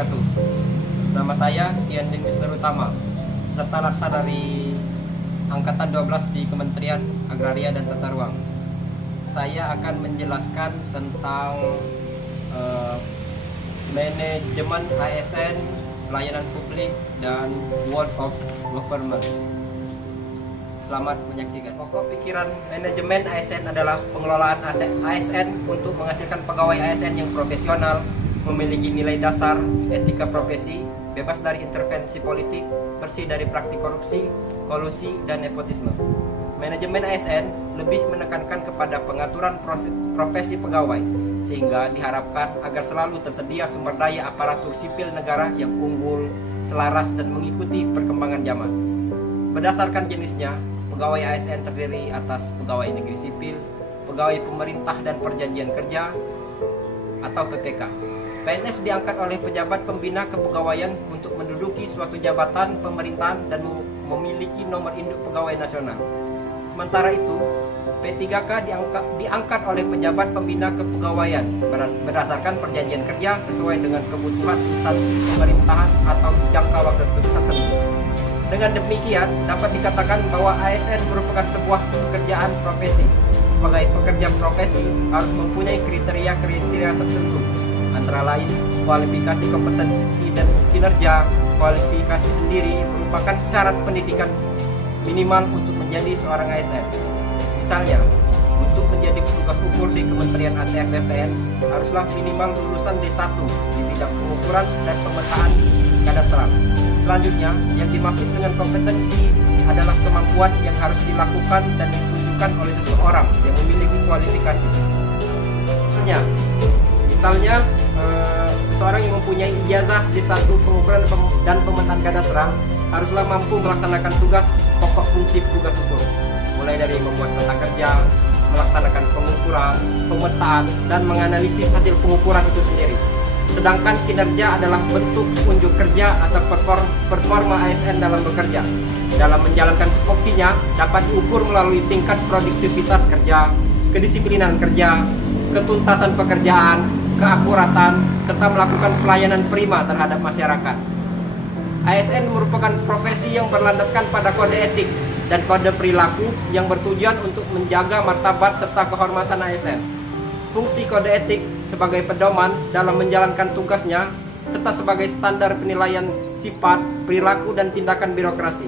wabarakatuh. Nama saya Kian Din Wisnurutama, serta Laksa dari Angkatan 12 di Kementerian Agraria dan Tata Ruang. Saya akan menjelaskan tentang manajemen ASN, pelayanan publik, dan World of Government. Selamat menyaksikan. Pokok pikiran manajemen ASN adalah pengelolaan ASN untuk menghasilkan pegawai ASN yang profesional, memiliki nilai dasar, etika profesi, bebas dari intervensi politik, bersih dari praktik korupsi, kolusi, dan nepotisme. Manajemen ASN lebih menekankan kepada pengaturan profesi pegawai, sehingga diharapkan agar selalu tersedia sumber daya aparatur sipil negara yang unggul, selaras, dan mengikuti perkembangan zaman. Berdasarkan jenisnya, pegawai ASN terdiri atas pegawai negeri sipil, pegawai pemerintah dan perjanjian kerja, atau PPK. PNS diangkat oleh pejabat pembina kepegawaian untuk menduduki suatu jabatan pemerintahan dan memiliki nomor induk pegawai nasional. Sementara itu, P3K diangkat oleh pejabat pembina kepegawaian berdasarkan perjanjian kerja sesuai dengan kebutuhan instansi pemerintahan atau jangka waktu tertentu. Dengan demikian, dapat dikatakan bahwa ASN merupakan sebuah pekerjaan profesi. Sebagai pekerja profesi harus mempunyai kriteria-kriteria tertentu, antara lain kualifikasi kompetensi dan kinerja. Kualifikasi sendiri merupakan syarat pendidikan minimal untuk menjadi seorang ASN. Misalnya, untuk menjadi petugas ukur di Kementerian ATR BPN haruslah minimal lulusan D1 di bidang pengukuran dan pemetaan kadastral. Selanjutnya, yang dimaksud dengan kompetensi adalah kemampuan yang harus dilakukan dan ditunjukkan oleh seseorang yang memiliki kualifikasi. Misalnya, seseorang yang mempunyai ijazah D1 pengukuran dan pemetaan kadastral haruslah mampu melaksanakan tugas pokok fungsi petugas ukur, mulai dari membuat peta kerja, melaksanakan pengukuran, pemetaan, dan menganalisis hasil pengukuran itu sendiri. Sedangkan kinerja adalah bentuk unjuk kerja atau performa ASN dalam bekerja. Dalam menjalankan tupoksinya dapat diukur melalui tingkat produktivitas kerja, kedisiplinan kerja, ketuntasan pekerjaan, keakuratan, serta melakukan pelayanan prima terhadap masyarakat. ASN merupakan profesi yang berlandaskan pada kode etik dan kode perilaku yang bertujuan untuk menjaga martabat serta kehormatan ASN. Fungsi kode etik sebagai pedoman dalam menjalankan tugasnya, serta sebagai standar penilaian sifat, perilaku, dan tindakan birokrasi.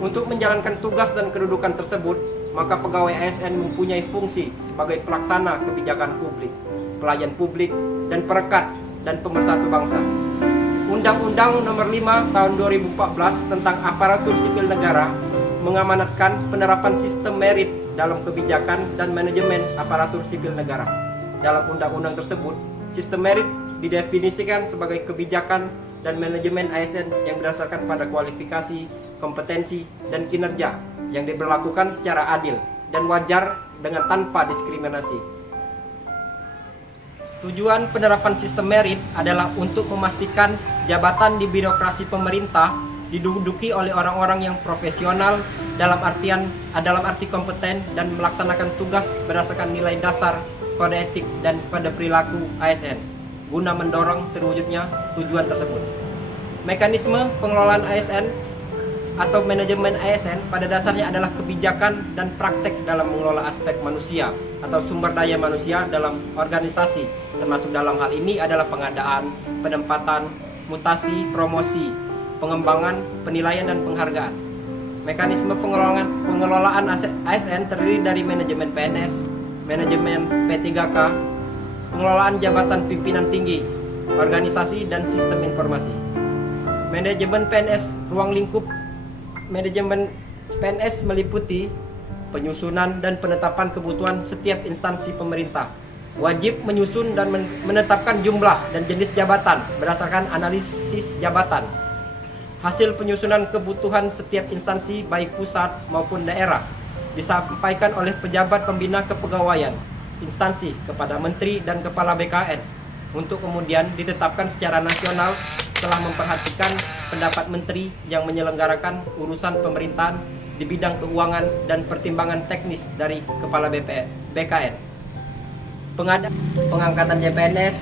Untuk menjalankan tugas dan kedudukan tersebut, maka pegawai ASN mempunyai fungsi sebagai pelaksana kebijakan publik, pelayan publik, dan perekat dan pemersatu bangsa. Undang-Undang Nomor 5 Tahun 2014 tentang Aparatur Sipil Negara mengamanatkan penerapan sistem merit dalam kebijakan dan manajemen aparatur sipil negara. Dalam undang-undang tersebut, sistem merit didefinisikan sebagai kebijakan dan manajemen ASN yang berdasarkan pada kualifikasi, kompetensi, dan kinerja yang diberlakukan secara adil dan wajar dengan tanpa diskriminasi. Tujuan penerapan sistem merit adalah untuk memastikan jabatan di birokrasi pemerintah diduduki oleh orang-orang yang profesional dalam arti kompeten dan melaksanakan tugas berdasarkan nilai dasar, kode etik, dan kode perilaku ASN guna mendorong terwujudnya tujuan tersebut. Mekanisme pengelolaan ASN atau manajemen ASN pada dasarnya adalah kebijakan dan praktek dalam mengelola aspek manusia atau sumber daya manusia dalam organisasi, termasuk dalam hal ini adalah pengadaan, penempatan, mutasi, promosi, pengembangan, penilaian, dan penghargaan. Mekanisme pengelolaan ASN terdiri dari manajemen PNS, manajemen P3K, pengelolaan jabatan pimpinan tinggi, organisasi, dan sistem informasi. Manajemen PNS ruang lingkup manajemen PNS meliputi penyusunan dan penetapan kebutuhan setiap instansi pemerintah. Wajib menyusun dan menetapkan jumlah dan jenis jabatan berdasarkan analisis jabatan. Hasil penyusunan kebutuhan setiap instansi baik pusat maupun daerah disampaikan oleh pejabat pembina kepegawaian instansi kepada menteri dan kepala BKN untuk kemudian ditetapkan secara nasional setelah memperhatikan pendapat menteri yang menyelenggarakan urusan pemerintahan di bidang keuangan dan pertimbangan teknis dari kepala BKN. Pengangkatan CPNS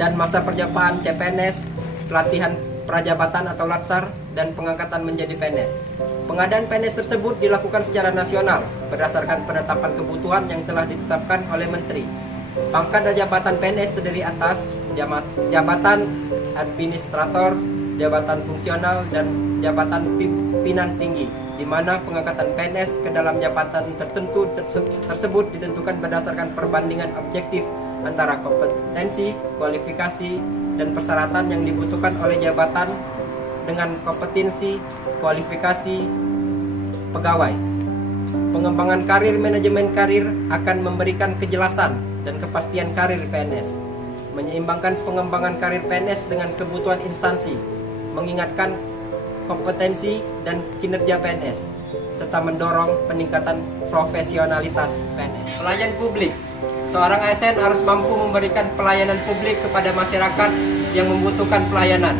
dan masa perjabatan CPNS pelatihan prajabatan atau latsar, dan pengangkatan menjadi PNS. Pengadaan PNS tersebut dilakukan secara nasional berdasarkan penetapan kebutuhan yang telah ditetapkan oleh Menteri. Pangkat dan jabatan PNS terdiri atas jabatan administrator, jabatan fungsional, dan jabatan pimpinan tinggi, di mana pengangkatan PNS ke dalam jabatan tertentu tersebut ditentukan berdasarkan perbandingan objektif antara kompetensi, kualifikasi, dan persyaratan yang dibutuhkan oleh jabatan dengan kompetensi, kualifikasi pegawai. Pengembangan karir manajemen karir akan memberikan kejelasan dan kepastian karir PNS, menyeimbangkan pengembangan karir PNS dengan kebutuhan instansi, mengingatkan kompetensi dan kinerja PNS, serta mendorong peningkatan profesionalitas PNS. Pelayan publik. Seorang ASN harus mampu memberikan pelayanan publik kepada masyarakat yang membutuhkan pelayanan.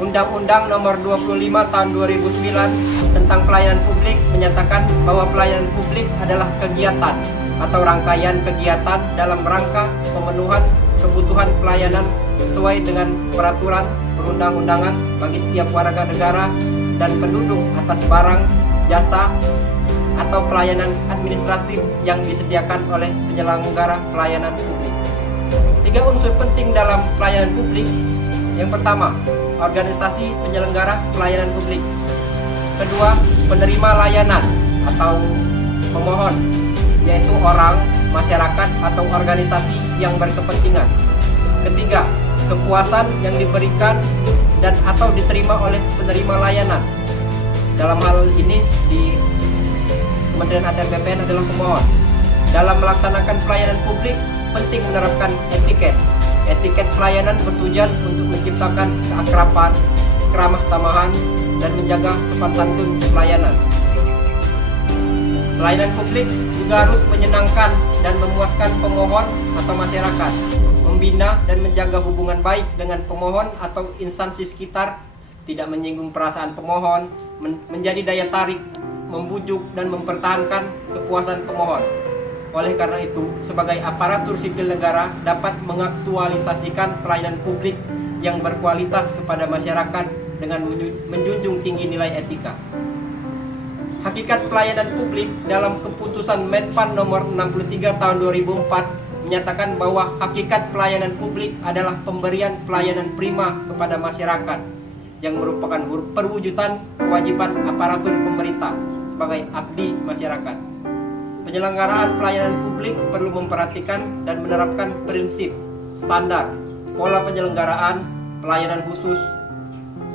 Undang-Undang Nomor 25 Tahun 2009 tentang Pelayanan Publik menyatakan bahwa pelayanan publik adalah kegiatan atau rangkaian kegiatan dalam rangka pemenuhan kebutuhan pelayanan sesuai dengan peraturan perundang-undangan bagi setiap warga negara dan penduduk atas barang, jasa, atau pelayanan administratif yang disediakan oleh penyelenggara pelayanan publik. 3 unsur penting dalam pelayanan publik. Yang pertama, organisasi penyelenggara pelayanan publik. Kedua, penerima layanan atau pemohon, yaitu orang, masyarakat, atau organisasi yang berkepentingan. Ketiga, kepuasan yang diberikan dan atau diterima oleh penerima layanan. Dalam hal ini di Kementerian ATR BPN adalah pemohon. Dalam melaksanakan pelayanan publik, penting menerapkan etiket. Etiket pelayanan bertujuan untuk menciptakan keakraban, keramah tamahan, dan menjaga sopan santun pelayanan. Pelayanan publik juga harus menyenangkan dan memuaskan pemohon atau masyarakat, membina dan menjaga hubungan baik dengan pemohon atau instansi sekitar, tidak menyinggung perasaan pemohon, menjadi daya tarik, membujuk dan mempertahankan kepuasan pemohon. Oleh karena itu, sebagai aparatur sipil negara dapat mengaktualisasikan pelayanan publik yang berkualitas kepada masyarakat dengan menjunjung tinggi nilai etika. Hakikat pelayanan publik dalam keputusan Menpan nomor 63 tahun 2004 menyatakan bahwa hakikat pelayanan publik adalah pemberian pelayanan prima kepada masyarakat yang merupakan perwujudan kewajiban aparatur pemerintah sebagai abdi masyarakat. Penyelenggaraan pelayanan publik perlu memperhatikan dan menerapkan prinsip, standar, pola penyelenggaraan, pelayanan khusus,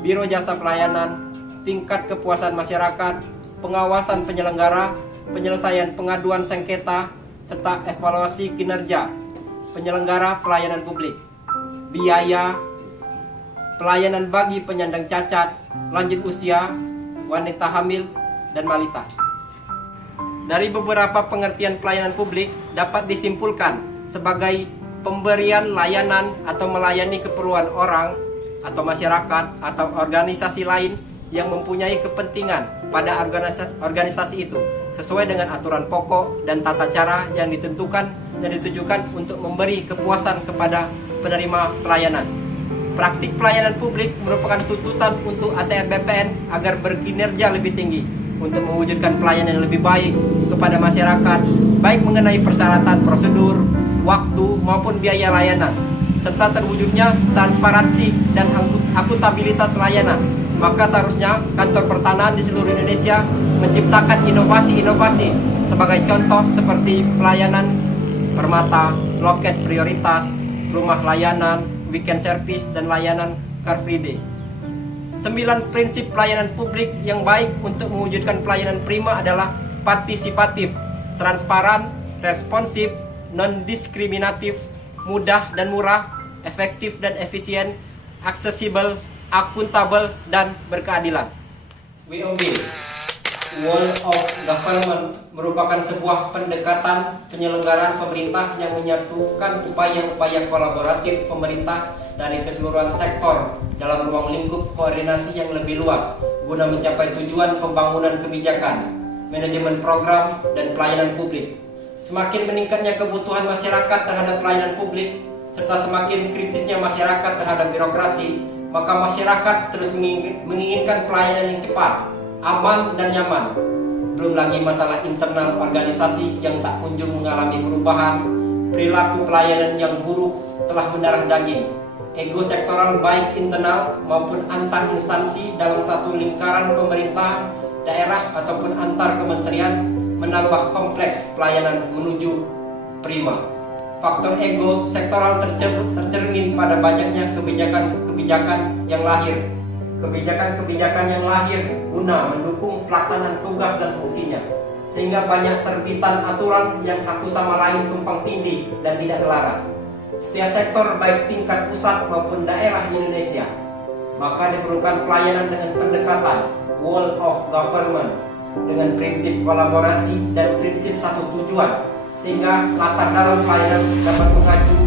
biro jasa pelayanan, tingkat kepuasan masyarakat, pengawasan penyelenggara, penyelesaian pengaduan sengketa, serta evaluasi kinerja penyelenggara pelayanan publik, biaya, pelayanan bagi penyandang cacat, lanjut usia, wanita hamil, dan balita. Dari beberapa pengertian pelayanan publik dapat disimpulkan sebagai pemberian layanan atau melayani keperluan orang atau masyarakat atau organisasi lain yang mempunyai kepentingan pada organisasi itu sesuai dengan aturan pokok dan tata cara yang ditentukan dan ditujukan untuk memberi kepuasan kepada penerima pelayanan. Praktik pelayanan publik merupakan tuntutan untuk ATR BPN agar berkinerja lebih tinggi untuk mewujudkan pelayanan yang lebih baik kepada masyarakat, baik mengenai persyaratan prosedur, waktu maupun biaya layanan, serta terwujudnya transparansi dan akuntabilitas layanan. Maka seharusnya kantor pertanahan di seluruh Indonesia menciptakan inovasi-inovasi sebagai contoh seperti pelayanan permata, loket prioritas, rumah layanan, weekend service, dan layanan Car Free Day. 9 prinsip pelayanan publik yang baik untuk mewujudkan pelayanan prima adalah partisipatif, transparan, responsif, non-diskriminatif, mudah dan murah, efektif dan efisien, aksesibel, akuntabel, dan berkeadilan. WOG, World of Government, merupakan sebuah pendekatan penyelenggaraan pemerintah yang menyatukan upaya-upaya kolaboratif pemerintah dari keseluruhan sektor dalam ruang lingkup koordinasi yang lebih luas guna mencapai tujuan pembangunan kebijakan, manajemen program, dan pelayanan publik. Semakin meningkatnya kebutuhan masyarakat terhadap pelayanan publik serta semakin kritisnya masyarakat terhadap birokrasi, maka masyarakat terus menginginkan pelayanan yang cepat, aman, dan nyaman. Belum lagi masalah internal organisasi yang tak kunjung mengalami perubahan, perilaku pelayanan yang buruk telah mendarah daging, ego sektoral baik internal maupun antar instansi dalam satu lingkaran pemerintah, daerah ataupun antar kementerian menambah kompleks pelayanan menuju prima. Faktor ego sektoral tercermin pada banyaknya kebijakan-kebijakan yang lahir. Kebijakan-kebijakan yang lahir guna mendukung pelaksanaan tugas dan fungsinya, sehingga banyak terbitan aturan yang satu sama lain tumpang tindih dan tidak selaras. Setiap sektor baik tingkat pusat maupun daerah di Indonesia, maka diperlukan pelayanan dengan pendekatan whole of government dengan prinsip kolaborasi dan prinsip satu tujuan, sehingga latar dalam pelayanan dapat mengacu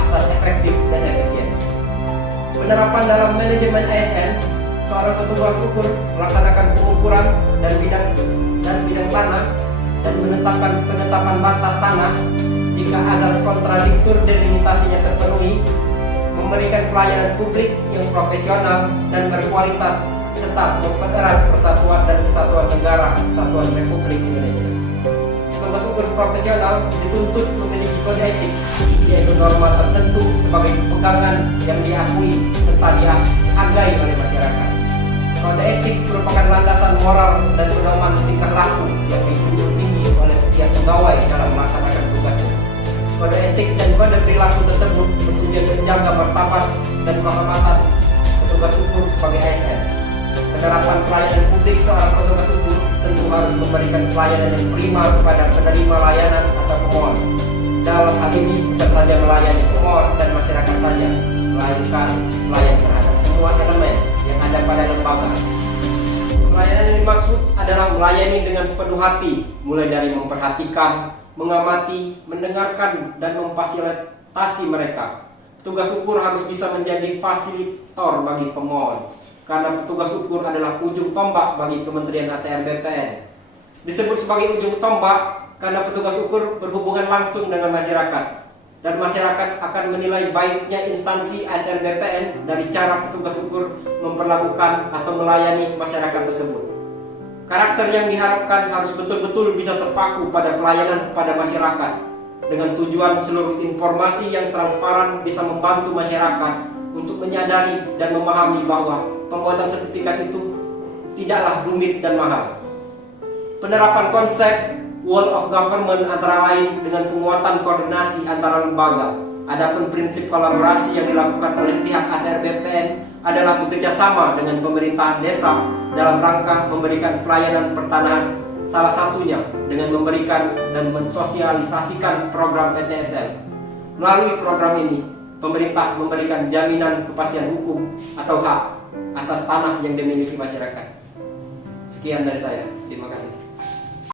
asas efektif dan efisien. Penerapan dalam manajemen ASN, seorang petugas ukur melaksanakan pengukuran dan bidang tanah dan penetapan batas tanah jika azas kontradiktur delimitasinya terpenuhi, memberikan pelayanan publik yang profesional dan berkualitas, serta mempererat persatuan dan kesatuan negara Kesatuan Republik Indonesia. Petugas ukur profesional dituntut memiliki kode etik, yaitu norma tertentu sebagai pegangan yang diakui serta dihargai oleh masyarakat. Kode etik merupakan landasan moral dan pedoman tingkah laku yang dijunjung tinggi oleh setiap pegawai dalam melaksanakan tugasnya. Kode etik dan kode perilaku tersebut bertujuan menjaga martabat dan kehormatan petugas ukur sebagai ASN. Penerapan pelayanan publik seorang petugas ukur tentu harus memberikan pelayanan yang prima kepada penerima layanan atau pemohon. Dalam hal ini bukan saja melayani pemohon dan masyarakat saja, melainkan pelayan terhadap semua elemen yang ada pada lembaga. Pelayanan yang dimaksud adalah melayani dengan sepenuh hati, mulai dari memperhatikan, mengamati, mendengarkan, dan memfasilitasi mereka. Petugas ukur harus bisa menjadi fasilitator bagi pemohon, karena petugas ukur adalah ujung tombak bagi Kementerian ATR BPN. Disebut sebagai ujung tombak karena petugas ukur berhubungan langsung dengan masyarakat, dan masyarakat akan menilai baiknya instansi ATR BPN dari cara petugas ukur memperlakukan atau melayani masyarakat tersebut. Karakter yang diharapkan harus betul-betul bisa terpaku pada pelayanan kepada masyarakat, dengan tujuan seluruh informasi yang transparan bisa membantu masyarakat untuk menyadari dan memahami bahwa pembuatan sertifikat itu tidaklah rumit dan mahal. Penerapan konsep whole of government antara lain dengan penguatan koordinasi antara lembaga. Adapun prinsip kolaborasi yang dilakukan oleh pihak ATR BPN adalah bekerja sama dengan pemerintahan desa dalam rangka memberikan pelayanan pertanahan, salah satunya dengan memberikan dan mensosialisasikan program PTSL. Melalui program ini, pemerintah memberikan jaminan kepastian hukum atau hak atas tanah yang dimiliki masyarakat. Sekian dari saya. Terima kasih.